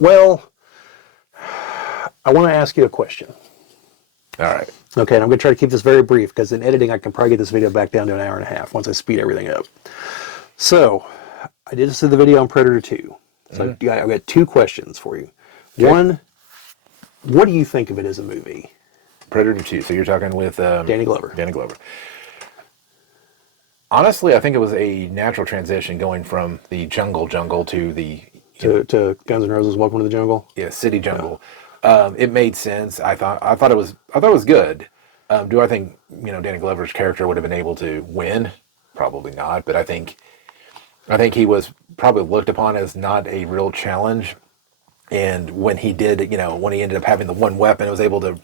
Well, I want to ask you a question. All right. Okay, and I'm going to try to keep this very brief because in editing I can probably get this video back down to an hour and a half once I speed everything up. So, I did just do the video on Predator 2. So I've got two questions for you. Okay. One, what do you think of it as a movie? Predator 2. So you're talking with Danny Glover. Danny Glover. Honestly, I think it was a natural transition going from the jungle to the To Guns N' Roses' Welcome to the Jungle? city jungle. It made sense. I thought it was good. Do I think Danny Glover's character would have been able to win? Probably not. But I think he was probably looked upon as not a real challenge. And when he did, when he ended up having the one weapon, was able to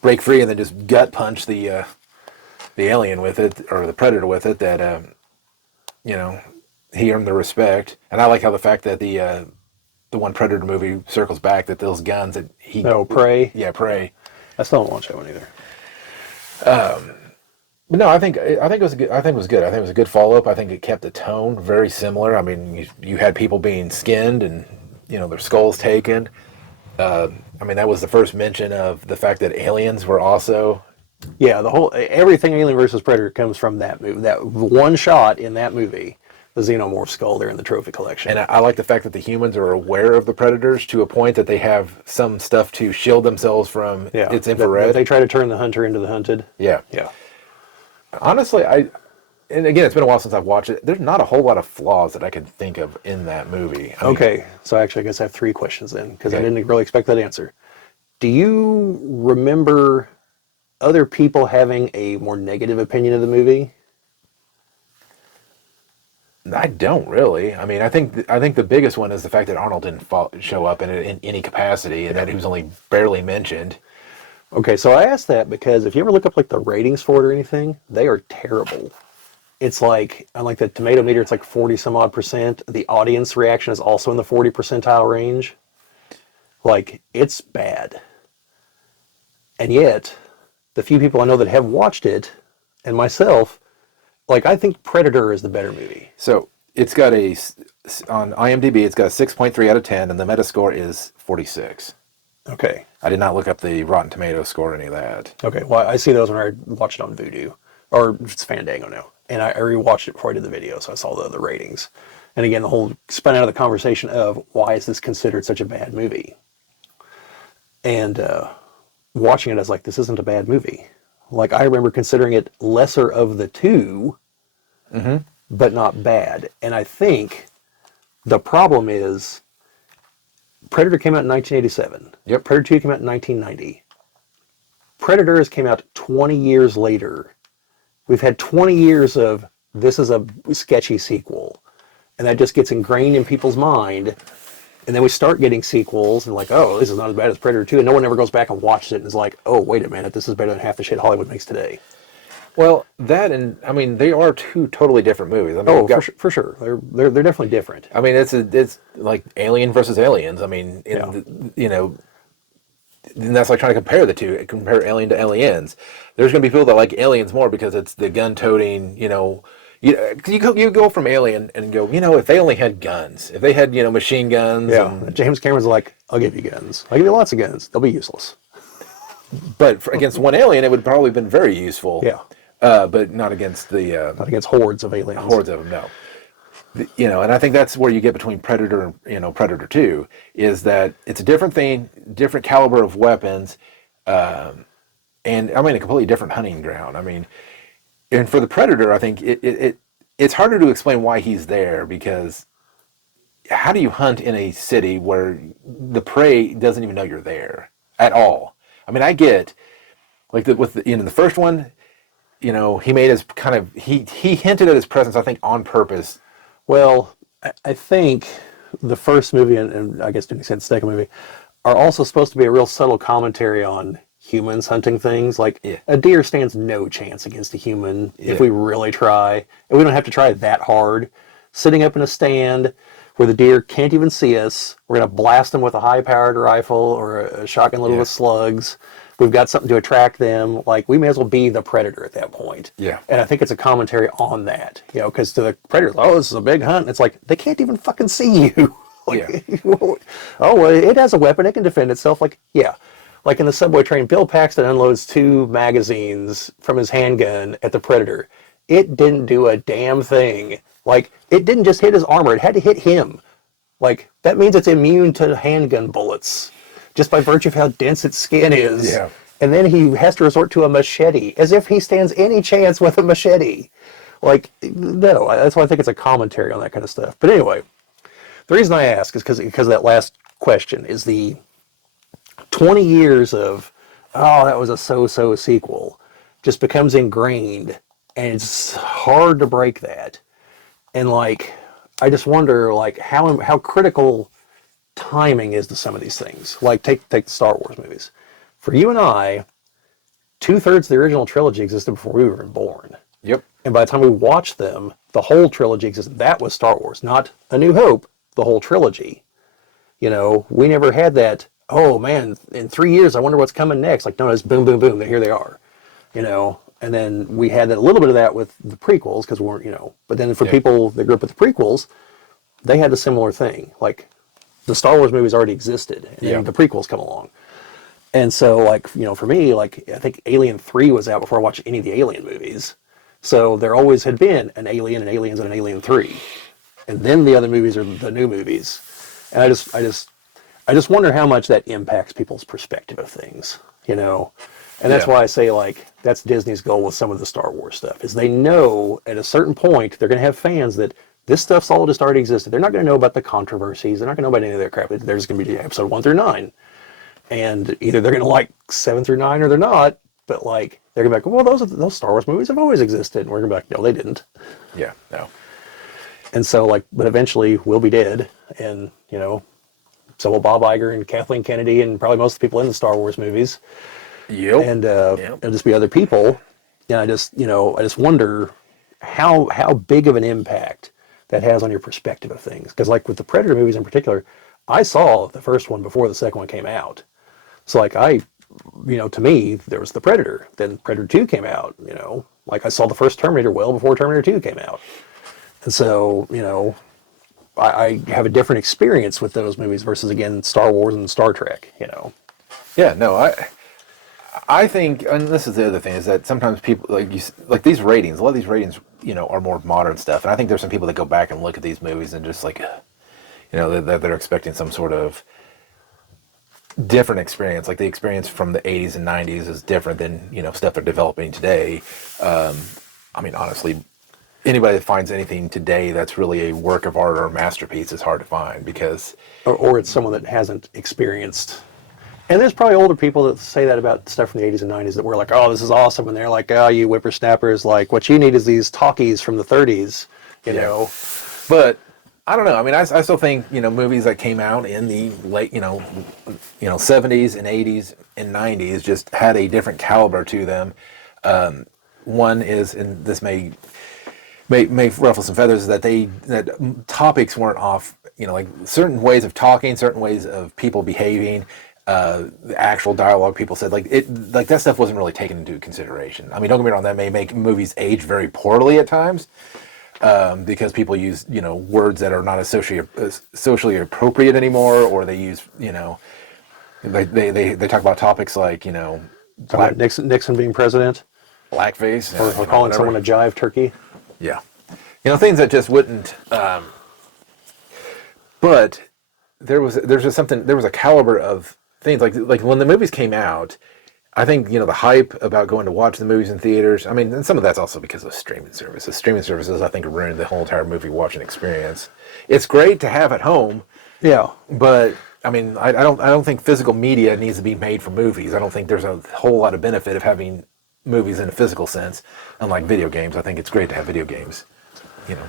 break free and then just gut punch the alien with it, or the predator with it, that he earned the respect. And I like how the fact that the one Predator movie circles back, that those guns that he Prey. Yeah, Prey. I still don't watch that one either. But no, I think it was good. I think it was good. I think it was a good follow up. I think it kept the tone very similar. I mean, you had people being skinned and their skulls taken. I mean, that was the first mention of the fact that aliens were also. Yeah, everything Alien versus Predator comes from that movie. That one shot in that movie, the Xenomorph skull there in the trophy collection. And I like the fact that the humans are aware of the predators to a point that they have some stuff to shield themselves from its infrared. They try to turn the hunter into the hunted. Yeah. Yeah. Honestly, and again, it's been a while since I've watched it. There's not a whole lot of flaws that I can think of in that movie. Okay, so actually I guess I have three questions then, because I didn't really expect that answer. Do you remember other people having a more negative opinion of the movie? I don't really. I mean, I think the biggest one is the fact that Arnold didn't show up in any capacity, and that he was only barely mentioned. Okay, so I asked that because if you ever look up like the ratings for it or anything, they are terrible. It's like, on like the tomato meter, it's like 40 some odd percent. The audience reaction is also in the 40 percentile range. Like, it's bad. And yet, the few people I know that have watched it, and myself, like, I think Predator is the better movie. So it's got on IMDb, it's got a 6.3 out of 10, and the Metascore is 46. Okay. I did not look up the Rotten Tomatoes score or any of that. Okay, well, I see those when I watch it on Vudu, or it's Fandango now. And I rewatched it before I did the video, so I saw the ratings. And again, the whole spun out of the conversation of why is this considered such a bad movie? And watching it, I was like, this isn't a bad movie. Like, I remember considering it lesser of the two, but not bad. And I think the problem is Predator came out in 1987. Yep. Predator 2 came out in 1990. Predators came out 20 years later. We've had 20 years of this is a sketchy sequel. And that just gets ingrained in people's mind. And then we start getting sequels and like, oh, this is not as bad as Predator 2. And no one ever goes back and watches it and is like, oh, wait a minute, this is better than half the shit Hollywood makes today. Well, that and, I mean, they are two totally different movies. I mean, for sure. They're definitely different. I mean, it's like Alien versus Aliens. I mean, and that's like trying to compare Alien to Aliens. There's going to be people that like Aliens more because it's the gun-toting, you go from Alien and go, if they only had guns, if they had, machine guns. Yeah, and James Cameron's like, I'll give you guns. I'll give you lots of guns. They'll be useless. But against one alien, it would probably have been very useful. Yeah. But not against not against hordes of aliens. Hordes of them, no. And I think that's where you get between Predator and, Predator 2, is that it's a different thing, different caliber of weapons, and I mean, a completely different hunting ground. I mean, and for the Predator, I think it's harder to explain why he's there, because how do you hunt in a city where the prey doesn't even know you're there at all? I mean, I get, like, the first one, he made his he hinted at his presence, I think, on purpose. Well, I think the first movie, and I guess to an extent the second movie, are also supposed to be a real subtle commentary on humans hunting things. Like, a deer stands no chance against a human if we really try. And we don't have to try that hard. Sitting up in a stand where the deer can't even see us, we're going to blast them with a high-powered rifle or a shotgun loaded with slugs. We've got something to attract them. Like, we may as well be the predator at that point. Yeah. And I think it's a commentary on that. Because to the predators, oh, this is a big hunt. And it's like, they can't even fucking see you. Like, oh, well, it has a weapon. It can defend itself. Like, yeah. Like in the subway train, Bill Paxton unloads 2 magazines from his handgun at the Predator. It didn't do a damn thing. Like, it didn't just hit his armor. It had to hit him. Like, that means it's immune to handgun bullets just by virtue of how dense its skin is. Yeah. And then he has to resort to a machete, as if he stands any chance with a machete. Like, no, that's why I think it's a commentary on that kind of stuff. But anyway, the reason I ask is because of that last question, is the 20 years of, oh, that was a so-so sequel, just becomes ingrained, and it's hard to break that. And, like, I just wonder, like, how critical timing is to some of these things. Like, take the Star Wars movies. For you and I, 2/3 of the original trilogy existed before we were even born. Yep. And by the time we watched them, the whole trilogy existed. That was Star Wars, not A New Hope, the whole trilogy. You know, we never had that, oh man, in 3 years, I wonder what's coming next. Like, no, it's boom, boom, boom, here they are. You know, and then we had a little bit of that with the prequels, because we weren't, you know, but then for people that grew up with the prequels, they had a similar thing. Like, the Star Wars movies already existed, and then the prequels come along. And so, like, you know, for me, like, I think Alien 3 was out before I watched any of the Alien movies. So there always had been an Alien, and Aliens, and an Alien 3. And then the other movies are the new movies. And I just wonder how much that impacts people's perspective of things, you know? And that's why I say, like, that's Disney's goal with some of the Star Wars stuff, is they know at a certain point they're going to have fans that this stuff's all just already existed. They're not going to know about the controversies. They're not going to know about any of that crap. They're just going to be episode 1 through 9. And either they're going to like 7 through 9 or they're not. But, like, they're going to be like, well, those Star Wars movies have always existed. And we're going to be like, no, they didn't. Yeah, no. And so, like, but eventually we'll be dead. And, you know, so will Bob Iger and Kathleen Kennedy and probably most of the people in the Star Wars movies. Yep. And it'll just be other people. And I just wonder how big of an impact that has on your perspective of things. Because, like, with the Predator movies in particular, I saw the first one before the second one came out. So, like, to me, there was the Predator. Then Predator 2 came out, you know. Like, I saw the first Terminator well before Terminator 2 came out. And so, you know, I have a different experience with those movies versus, again, Star Wars and Star Trek, you know. Yeah, no, I think, and this is the other thing, is that sometimes people, like these ratings, a lot of these ratings, you know, are more modern stuff. And I think there's some people that go back and look at these movies and just, like, you know, they're expecting some sort of different experience. Like, the experience from the 80s and 90s is different than, you know, stuff they're developing today. I mean, honestly, anybody that finds anything today that's really a work of art or a masterpiece is hard to find, because... Or it's someone that hasn't experienced... And there's probably older people that say that about stuff from the 80s and 90s that were like, oh, this is awesome. And they're like, oh, you whippersnappers, like, what you need is these talkies from the 30s, you know. But, I don't know. I mean, I still think, you know, movies that came out in the late, you know, 70s and 80s and 90s just had a different caliber to them. One is, and this may ruffle some feathers, is that topics weren't off, you know, like certain ways of talking, certain ways of people behaving, the actual dialogue people said, like that stuff wasn't really taken into consideration. I mean, don't get me wrong, that may make movies age very poorly at times, because people use, you know, words that are not as socially appropriate anymore, or they use, you know, they talk about topics like, you know, Nixon being president, blackface, or calling someone a jive turkey. Yeah, you know, things that just wouldn't. But there was a caliber of things like when the movies came out. I think, you know, the hype about going to watch the movies in theaters. I mean, and some of that's also because of streaming services. Streaming services, I think, ruined the whole entire movie watching experience. It's great to have at home. Yeah, but I mean, I don't think physical media needs to be made for movies. I don't think there's a whole lot of benefit of having movies in a physical sense, unlike video games. I think it's great to have video games. You know,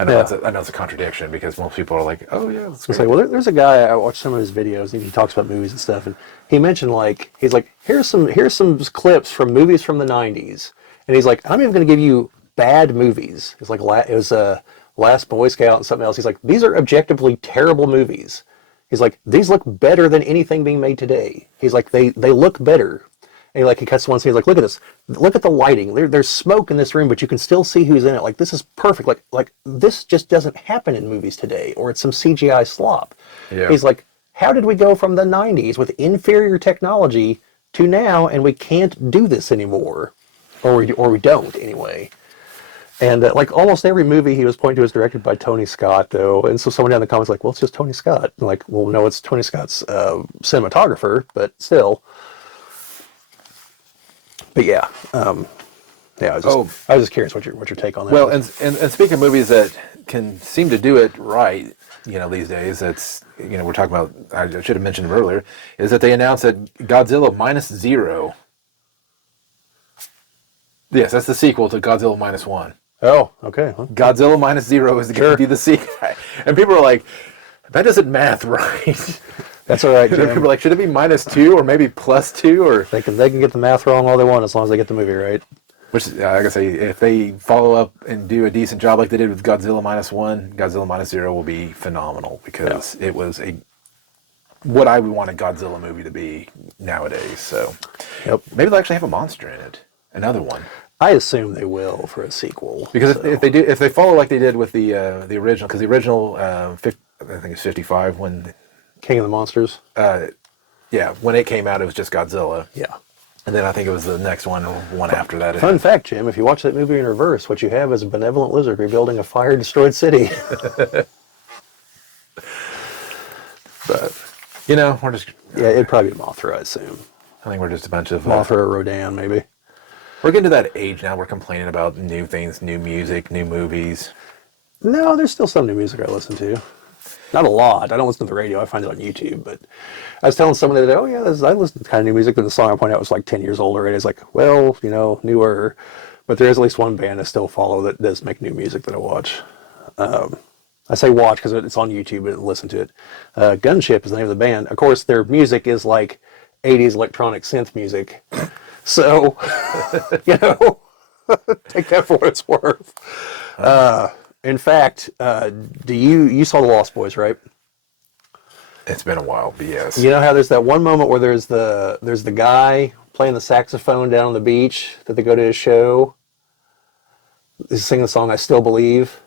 I know it's a contradiction, because most people are like, oh yeah, that's great. Say, well, there's a guy, I watched some of his videos, and he talks about movies and stuff, and he mentioned, like, he's like, here's some clips from movies from the 90s, and he's like, I'm even going to give you bad movies. It's like, it was Last Boy Scout and something else. He's like, these are objectively terrible movies. He's like, these look better than anything being made today. He's like, they look better. And he cuts to one scene. He's like, look at this. Look at the lighting. There's smoke in this room, but you can still see who's in it. Like, this is perfect. Like this just doesn't happen in movies today, or it's some CGI slop. Yeah. He's like, how did we go from the 90s with inferior technology to now, and we can't do this anymore? Or we don't, anyway. And like almost every movie he was pointing to is directed by Tony Scott, though. And so someone down in the comments like, well, it's just Tony Scott. I'm like, well, no, it's Tony Scott's cinematographer, but still. But yeah, I was just curious what your take on that. Well, and speaking of movies that can seem to do it right, these days, that's we're talking about. I should have mentioned it earlier. Is that they announced that Godzilla Minus Zero. Yes, that's the sequel to Godzilla Minus One. Oh, okay. Huh? Godzilla Minus Zero is going to be the sequel, and people are like, that doesn't math right. That's all right, Jim. People are like, should it be -2 or maybe +2 or? They can get the math wrong all they want as long as they get the movie right. Which, like I say, if they follow up and do a decent job like they did with Godzilla Minus One, Godzilla Minus Zero will be phenomenal because it was what I would want a Godzilla movie to be nowadays. So, maybe they'll actually have a monster in it, another one. I assume they will for a sequel. Because if they follow like they did with the original, because the original, I think it's 55 when King of the Monsters. When it came out, it was just Godzilla. Yeah. And then I think it was the next one after that. Fun fact, Jim, if you watch that movie in reverse, what you have is a benevolent lizard rebuilding a fire-destroyed city. But, we're just... Yeah, it'd probably be Mothra, I assume. I think we're just a bunch of... Mothra or Rodan, maybe. We're getting to that age now. We're complaining about new things, new music, new movies. No, there's still some new music I listen to. Not a lot. I don't listen to the radio. I find it on YouTube. But I was telling someone the other day, I listen to kind of new music, but the song I pointed out was like 10 years old already. It's like, well, newer. But there is at least one band I still follow that does make new music that I watch. I say watch because it's on YouTube, but listen to it. Gunship is the name of the band. Of course, their music is like 80s electronic synth music. So, take that for what it's worth. In fact, you saw The Lost Boys, right? It's been a while, but yes. You know how there's that one moment where there's the guy playing the saxophone down on the beach that they go to his show? He's singing the song "I Still Believe."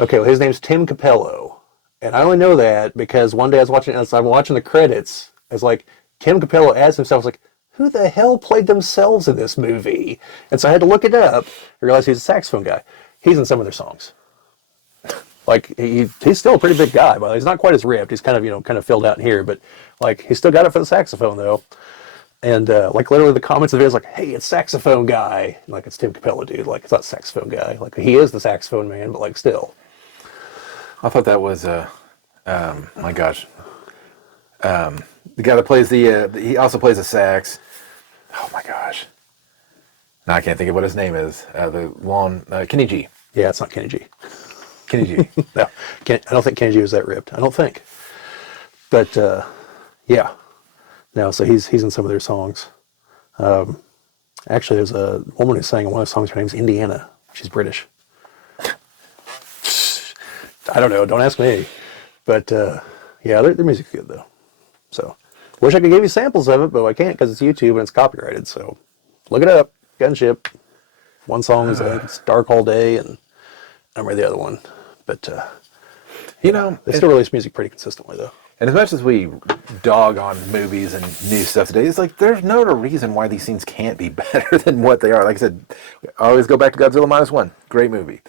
Okay, well, his name's Tim Capello, and I only know that because one day I was watching the credits. It's like Tim Capello as himself. I was like, who the hell played themselves in this movie? And so I had to look it up. I realized he's a saxophone guy. He's in some of their songs. Like he's still a pretty big guy, but he's not quite as ripped. He's kind of filled out in here, but like he's still got it for the saxophone though. And like literally the comments of the video is like, "Hey, it's saxophone guy." And, like it's Tim Capello, dude. Like it's not saxophone guy. Like he is the saxophone man, but like still. I thought that was my gosh. The guy that plays he also plays the sax. Oh my gosh. Now I can't think of what his name is. The long Kenny G. Yeah, it's not Kenny G. Kenny G. No, I don't think Kenny G was that ripped. I don't think. But yeah, no. So he's in some of their songs. Actually, there's a woman who sang one of the songs. Her name's Indiana. She's British. I don't know. Don't ask me. But yeah, their music's good though. So wish I could give you samples of it, but I can't because it's YouTube and it's copyrighted. So look it up. Gunship. One song is it's Dark All Day, and I don't remember the other one. But they still release music pretty consistently though. And as much as we dog on movies and new stuff today, it's like there's no reason why these things can't be better than what they are. Like I said, I always go back to Godzilla Minus One. Great movie.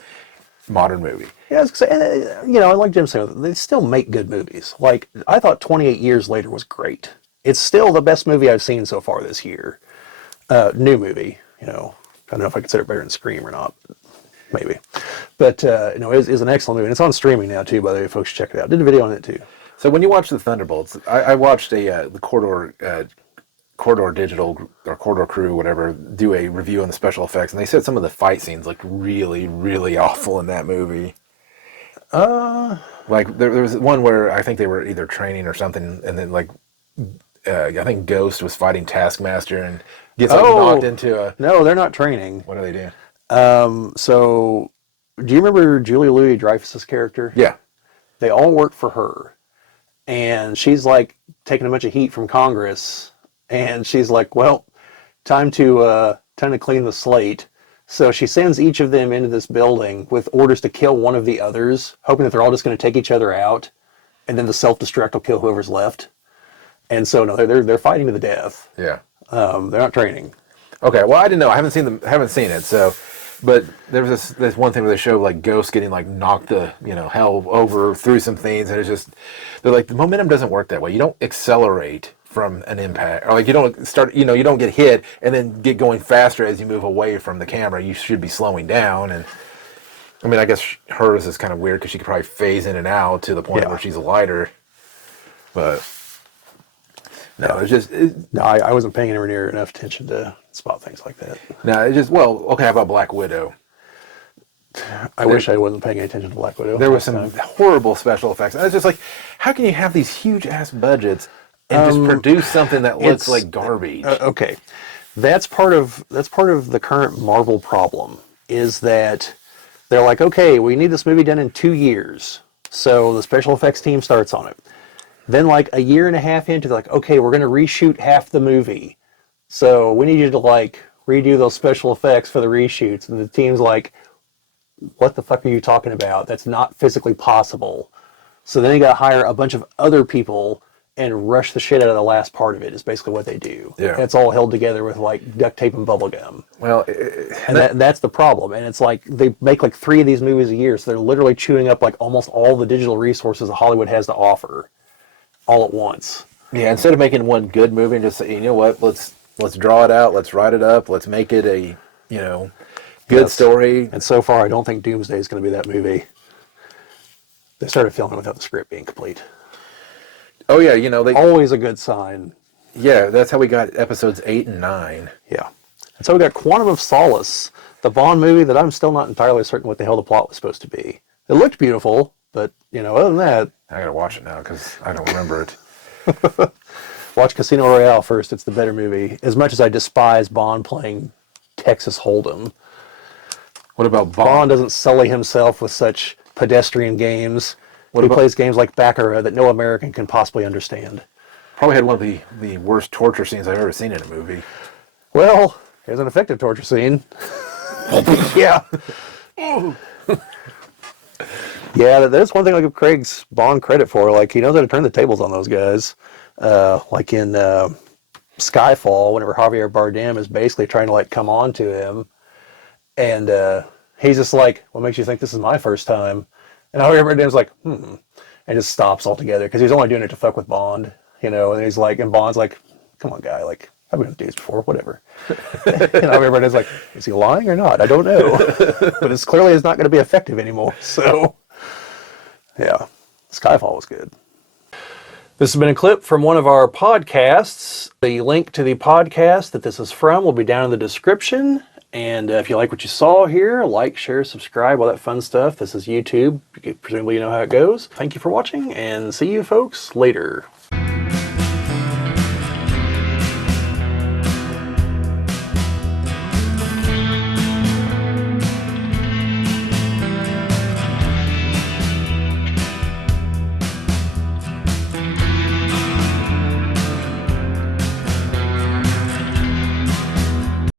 Modern movie. Yeah, I was gonna say, and like Jim said, they still make good movies. Like, I thought 28 Years Later was great. It's still the best movie I've seen so far this year. New movie, I don't know if I consider it better than Scream or not. Maybe. But, it's an excellent movie. And it's on streaming now, too, by the way, folks. Check it out. Did a video on it, too. So when you watch the Thunderbolts, I watched the Corridor Digital or Corridor Crew, whatever, do a review on the special effects, and they said some of the fight scenes looked really, really awful in that movie. Like there was one where I think they were either training or something, and then I think Ghost was fighting Taskmaster and gets knocked into a. No, they're not training. What do they do? So, do you remember Julia Louis-Dreyfus's character? Yeah. They all work for her, and she's like taking a bunch of heat from Congress And she's like, well, time to clean the slate. So she sends each of them into this building with orders to kill one of the others, hoping that they're all just going to take each other out, and then the self-destruct will kill whoever's left. And so no, they're fighting to the death. Yeah. They're not training. Okay. Well, I didn't know. I haven't seen it. So, but there was this one thing where they show like ghosts getting like knocked the hell over through some things, and it's just they're like the momentum doesn't work that way. You don't accelerate from an impact, or like you don't start. You don't get hit and then get going faster as you move away from the camera. You should be slowing down. And I mean, I guess hers is kind of weird because she could probably phase in and out to the point where she's lighter, but. No, it's just... No, I wasn't paying anywhere near enough attention to spot things like that. No, it's just... Well, okay, how about Black Widow? I wish I wasn't paying any attention to Black Widow. There was some horrible special effects. And it's just like, how can you have these huge-ass budgets and just produce something that looks like garbage? Okay. That's part of the current Marvel problem, is that they're like, okay, we need this movie done in 2 years. So the special effects team starts on it. Then like a year and a half into, they're like, okay, we're going to reshoot half the movie. So we need you to like redo those special effects for the reshoots. And the team's like, what the fuck are you talking about? That's not physically possible. So then you got to hire a bunch of other people and rush the shit out of the last part of it is basically what they do. Yeah. And it's all held together with like duct tape and bubble gum. Well, and that's the problem. And it's like they make like 3 of these movies a year. So they're literally chewing up like almost all the digital resources that Hollywood has to offer all at once. Yeah, instead of making one good movie and just say, you know what, let's draw it out, let's write it up, let's make it a, good story. And so far, I don't think Doomsday is going to be that movie. They started filming without the script being complete. Oh yeah, they always a good sign. Yeah, that's how we got episodes 8 and 9. Yeah. And so we got Quantum of Solace, the Bond movie that I'm still not entirely certain what the hell the plot was supposed to be. It looked beautiful, but, other than that... I gotta watch it now because I don't remember it. Watch Casino Royale first. It's the better movie. As much as I despise Bond playing Texas Hold'em. What about Bond? Bond doesn't sully himself with such pedestrian games. He plays games like Baccarat that no American can possibly understand. Probably had one of the worst torture scenes I've ever seen in a movie. Well, here's an effective torture scene. Yeah. Yeah, there's one thing I give Craig's Bond credit for. Like, he knows how to turn the tables on those guys. Like in Skyfall, whenever Javier Bardem is basically trying to, like, come on to him. And he's just like, what makes you think this is my first time? And Javier Bardem's like, and just stops altogether. Because he's only doing it to fuck with Bond, And he's like, and Bond's like, come on, guy, like, I've been with dudes before, whatever. And everybody's like, is he lying or not? I don't know. But it's clearly is not going to be effective anymore. So, yeah, Skyfall was good. This has been a clip from one of our podcasts. The link to the podcast that this is from will be down in the description. And if you like what you saw here, like, share, subscribe, all that fun stuff. This is YouTube. Presumably you know how it goes. Thank you for watching, and see you folks later.